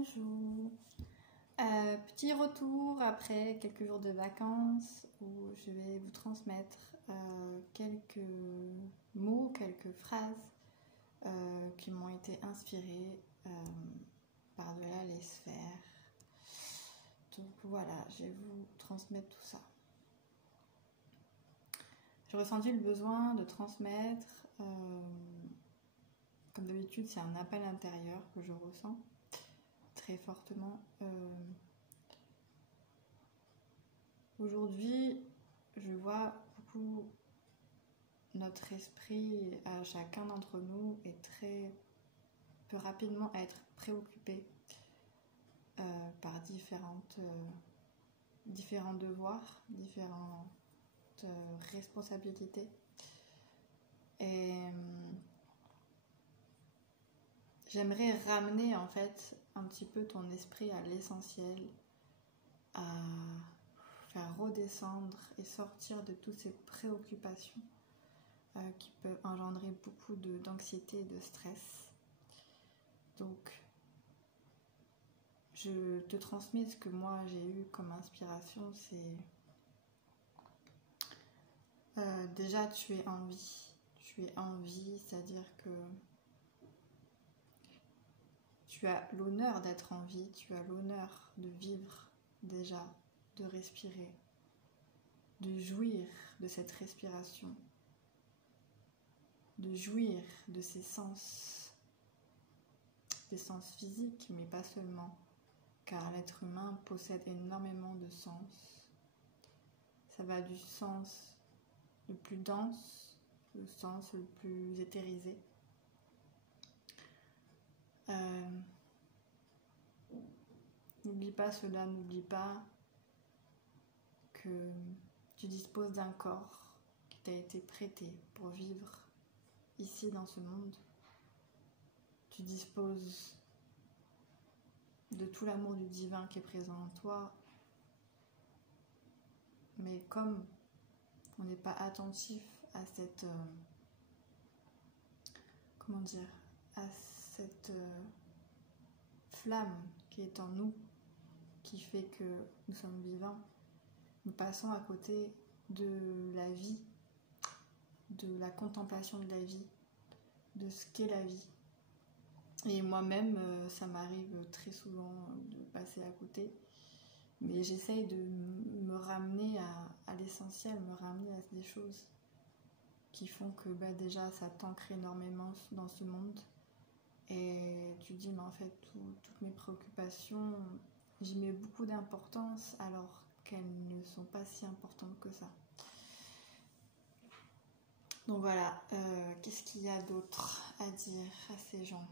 Bonjour. Petit retour après quelques jours de vacances où je vais vous transmettre quelques mots, quelques phrases qui m'ont été inspirées par-delà les sphères. Donc voilà, je vais vous transmettre tout ça. J'ai ressenti le besoin de transmettre, comme d'habitude, c'est un appel intérieur que je ressens très fortement. Aujourd'hui, je vois beaucoup notre esprit à chacun d'entre nous peut rapidement être préoccupé par différents devoirs, différentes responsabilités. Et j'aimerais ramener en fait un petit peu ton esprit à l'essentiel, à faire redescendre et sortir de toutes ces préoccupations qui peuvent engendrer beaucoup d'anxiété et de stress. Donc, je te transmets ce que moi j'ai eu comme inspiration, c'est déjà tu es en vie. Tu es en vie, c'est-à-dire que tu as l'honneur d'être en vie, tu as l'honneur de vivre déjà, de respirer, de jouir de cette respiration, de jouir de ces sens, des sens physiques, mais pas seulement, car l'être humain possède énormément de sens. Ça va du sens le plus dense, le sens le plus éthérisé. N'oublie pas cela, n'oublie pas que tu disposes d'un corps qui t'a été prêté pour vivre ici dans ce monde. Tu disposes de tout l'amour du divin qui est présent en toi, mais comme on n'est pas attentif à cette flamme qui est en nous, qui fait que nous sommes vivants, nous passons à côté de la vie, de la contemplation de la vie, de ce qu'est la vie. Et moi-même, ça m'arrive très souvent de passer à côté, mais j'essaye de me ramener à l'essentiel, me ramener à des choses qui font que déjà ça t'ancre énormément dans ce monde. Et tu dis, mais en fait, toutes mes préoccupations, j'y mets beaucoup d'importance alors qu'elles ne sont pas si importantes que ça. Donc voilà, qu'est-ce qu'il y a d'autre à dire à ces gens ?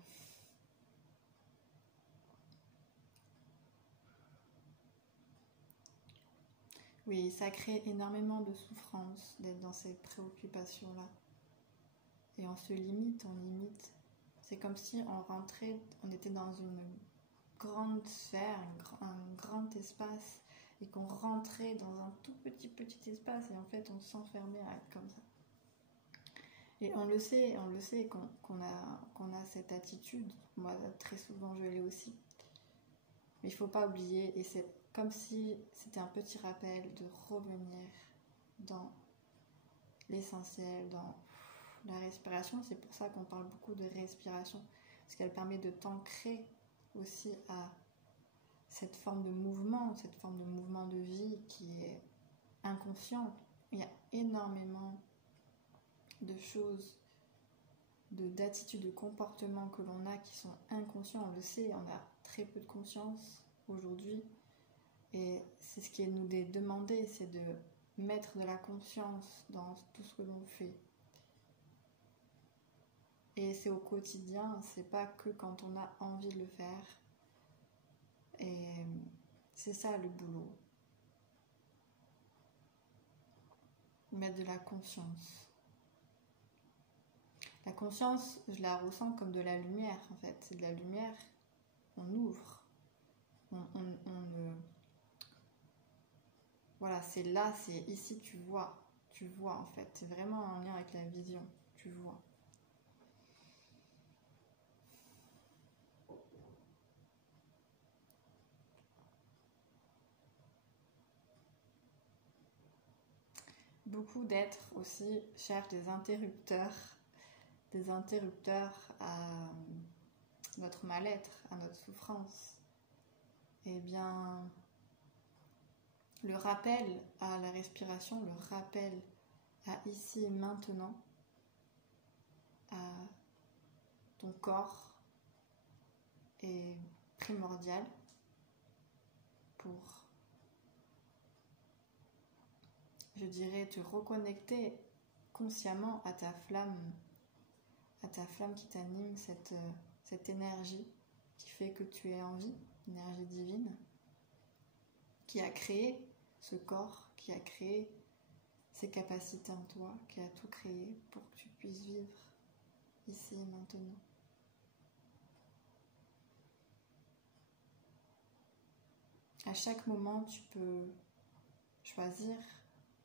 Oui, ça crée énormément de souffrance d'être dans ces préoccupations-là. Et on se limite, on limite. C'est comme si on était dans une grande sphère, un grand espace, et qu'on rentrait dans un tout petit espace, et en fait on s'enfermait à être comme ça. Et on le sait qu'on a cette attitude. Moi, très souvent, je l'ai aussi. Mais il ne faut pas oublier, et c'est comme si c'était un petit rappel de revenir dans l'essentiel, dans la respiration. C'est pour ça qu'on parle beaucoup de respiration, parce qu'elle permet de t'ancrer aussi à cette forme de mouvement de vie qui est inconscient. Il y a énormément de choses, d'attitudes, de comportements que l'on a qui sont inconscients, on le sait, on a très peu de conscience aujourd'hui, et c'est ce qui nous est demandé, c'est de mettre de la conscience dans tout ce que l'on fait. Et c'est au quotidien, c'est pas que quand on a envie de le faire, et c'est ça le boulot, mettre de la conscience. La conscience, je la ressens comme de la lumière, en fait. C'est de la lumière, on ouvre. Voilà, c'est là, c'est ici, tu vois en fait. C'est vraiment en lien avec la vision, tu vois. beaucoup d'êtres aussi cherchent des interrupteurs à notre mal-être, à notre souffrance. Eh bien, le rappel à la respiration, le rappel à ici et maintenant, à ton corps est primordial pour, je dirais, te reconnecter consciemment à ta flamme qui t'anime, cette énergie qui fait que tu es en vie, énergie divine, qui a créé ce corps, qui a créé ces capacités en toi, qui a tout créé pour que tu puisses vivre ici et maintenant. À chaque moment, tu peux choisir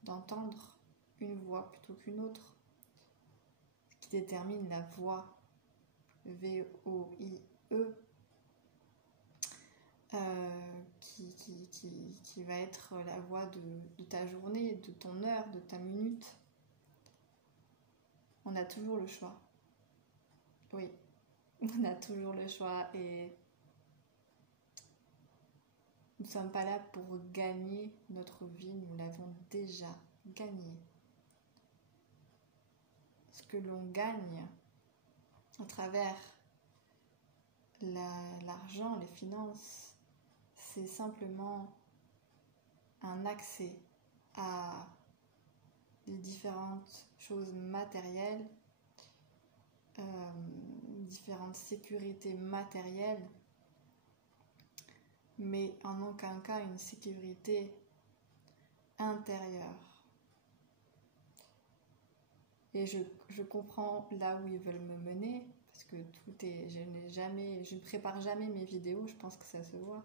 d'entendre une voix plutôt qu'une autre, ce qui détermine la voix V-O-I-E, qui va être la voix de ta journée, de ton heure, de ta minute. On a toujours le choix. Oui, on a toujours le choix et nous ne sommes pas là pour gagner notre vie, nous l'avons déjà gagnée. Ce que l'on gagne à travers l'argent, les finances, c'est simplement un accès à des différentes choses matérielles, différentes sécurités matérielles, mais en aucun cas une sécurité intérieure. Et je comprends là où ils veulent me mener, parce que je ne prépare jamais mes vidéos, je pense que ça se voit.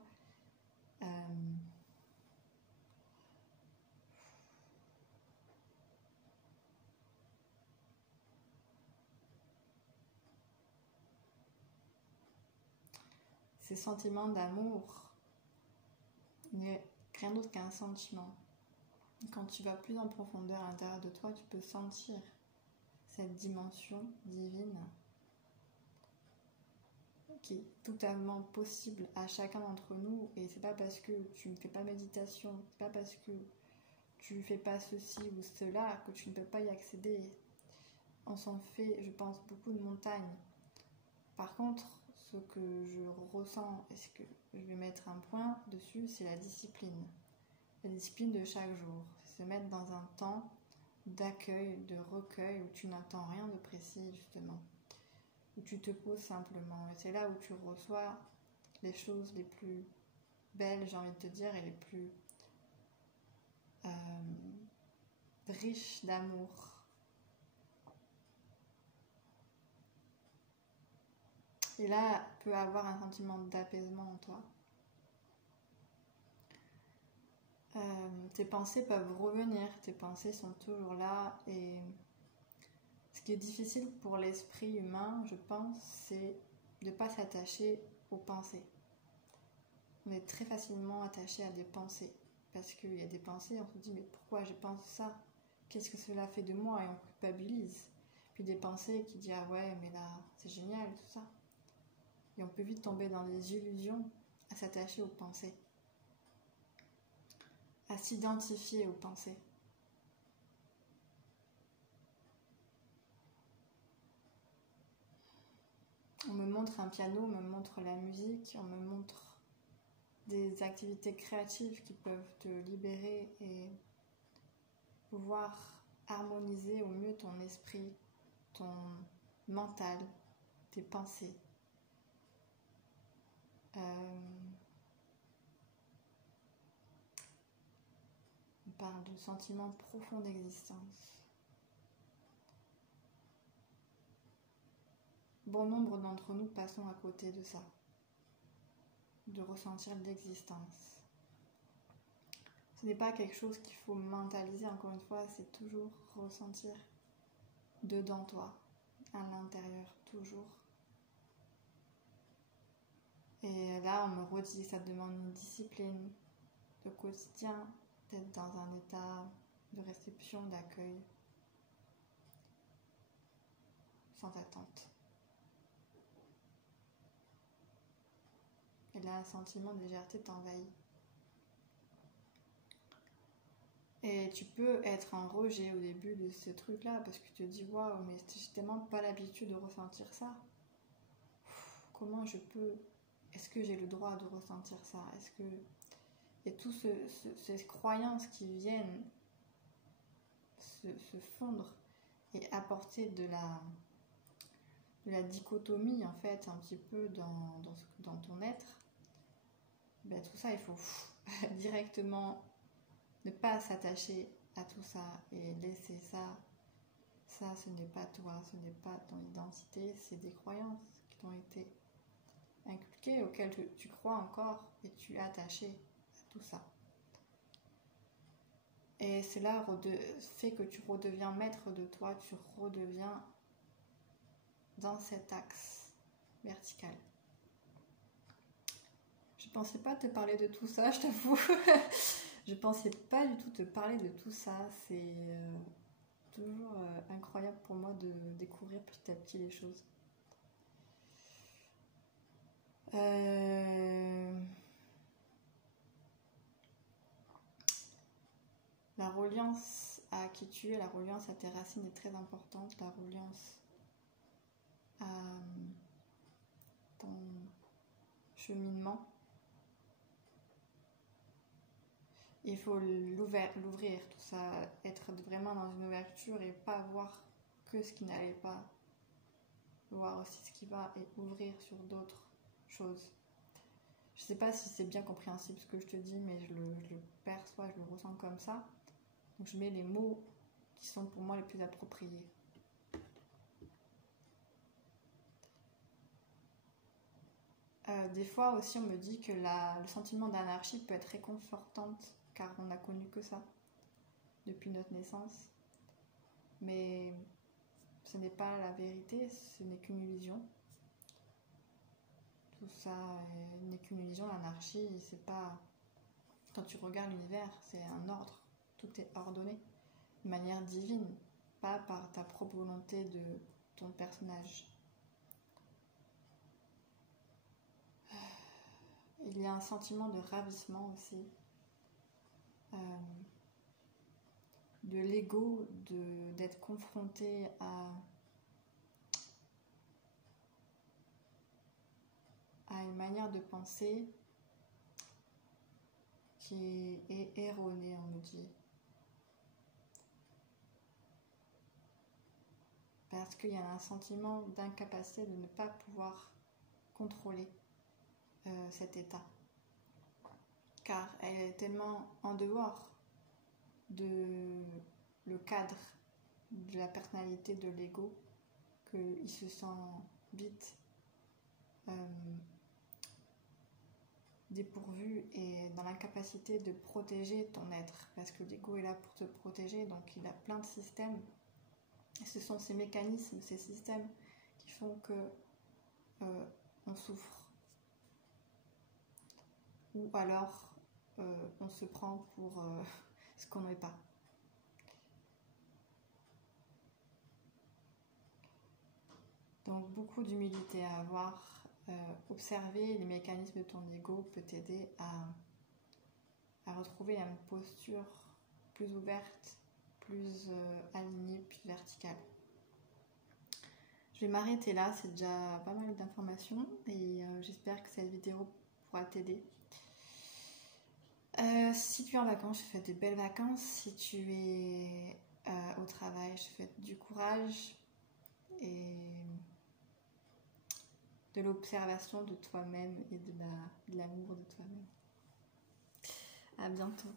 Ces sentiments d'amour n'est rien d'autre qu'un sentiment. Quand tu vas plus en profondeur à l'intérieur de toi, tu peux sentir cette dimension divine qui est totalement possible à chacun d'entre nous. Et c'est pas parce que tu ne fais pas méditation, c'est pas parce que tu fais pas ceci ou cela que tu ne peux pas y accéder. On s'en fait, je pense, beaucoup de montagnes. Par contre, ce que je ressens et ce que je vais mettre un point dessus, c'est la discipline. La discipline de chaque jour. C'est se mettre dans un temps d'accueil, de recueil, où tu n'attends rien de précis, justement. Où tu te poses simplement. Et c'est là où tu reçois les choses les plus belles, j'ai envie de te dire, et les plus riches d'amour. Et là, peut avoir un sentiment d'apaisement en toi. Tes pensées peuvent revenir, tes pensées sont toujours là. Et ce qui est difficile pour l'esprit humain, je pense, c'est de ne pas s'attacher aux pensées. On est très facilement attaché à des pensées. Parce qu'il y a des pensées, on se dit, mais pourquoi je pense ça? Qu'est-ce que cela fait de moi? Et on culpabilise. Puis des pensées qui disent, ah ouais, mais là, c'est génial, tout ça. Et on peut vite tomber dans des illusions à s'attacher aux pensées, à s'identifier aux pensées. On me montre un piano, on me montre la musique, on me montre des activités créatives qui peuvent te libérer et pouvoir harmoniser au mieux ton esprit, ton mental, tes pensées. On parle de sentiments profonds d'existence. Bon nombre d'entre nous passons à côté de ça, de ressentir l'existence. Ce n'est pas quelque chose qu'il faut mentaliser, encore une fois, c'est toujours ressentir dedans toi, à l'intérieur, toujours. Et là, on me redit que ça demande une discipline, le quotidien, d'être dans un état de réception, d'accueil, sans attente. Et là, un sentiment de légèreté t'envahit. Et tu peux être en rejet au début de ce truc-là parce que tu te dis waouh, mais j'ai tellement pas l'habitude de ressentir ça. Comment je peux. Est-ce que j'ai le droit de ressentir ça? Est-ce que. Et toutes ces croyances qui viennent se fondre et apporter de la dichotomie en fait un petit peu dans ton être, ben, tout ça il faut directement ne pas s'attacher à tout ça et laisser ça. Ça, ce n'est pas toi, ce n'est pas ton identité, c'est des croyances qui t'ont été inculquées, auxquelles tu crois encore et tu es attaché à tout ça. Et c'est là fait que tu redeviens maître de toi, tu redeviens dans cet axe vertical. Je pensais pas te parler de tout ça, je t'avoue. Je pensais pas du tout te parler de tout ça. C'est toujours incroyable pour moi de découvrir petit à petit les choses. La reliance à qui tu es, la reliance à tes racines est très importante. La reliance à ton cheminement. Il faut l'ouvrir, tout ça, être vraiment dans une ouverture et pas voir que ce qui n'allait pas, voir aussi ce qui va et ouvrir sur d'autres choses. Je sais pas si c'est bien compréhensible ce que je te dis, mais je le perçois, je le ressens comme ça. Donc je mets les mots qui sont pour moi les plus appropriés. Des fois aussi on me dit que le sentiment d'anarchie peut être réconfortante car on n'a connu que ça depuis notre naissance. Mais ce n'est pas la vérité, ce n'est qu'une illusion. Tout ça n'est qu'une illusion, l'anarchie, c'est pas... Quand tu regardes l'univers, c'est un ordre, tout est ordonné, de manière divine, pas par ta propre volonté de ton personnage. Il y a un sentiment de ravissement aussi, de l'ego, d'être confronté à une manière de penser qui est erronée, on me dit. Parce qu'il y a un sentiment d'incapacité de ne pas pouvoir contrôler cet état. Car elle est tellement en dehors le cadre de la personnalité de l'ego qu'il se sent vite dépourvu et dans l'incapacité de protéger ton être, parce que l'ego est là pour te protéger, donc il a plein de systèmes et ce sont ces mécanismes, ces systèmes qui font que on souffre ou alors on se prend pour ce qu'on n'est pas. Donc beaucoup d'humilité à avoir. Observer les mécanismes de ton ego peut t'aider à retrouver une posture plus ouverte, plus alignée, plus verticale. Je vais m'arrêter là, c'est déjà pas mal d'informations et j'espère que cette vidéo pourra t'aider. Si tu es en vacances, je te souhaite de belles vacances. Si tu es au travail, je te souhaite du courage et de l'observation de toi-même et de l'amour de toi-même. À bientôt.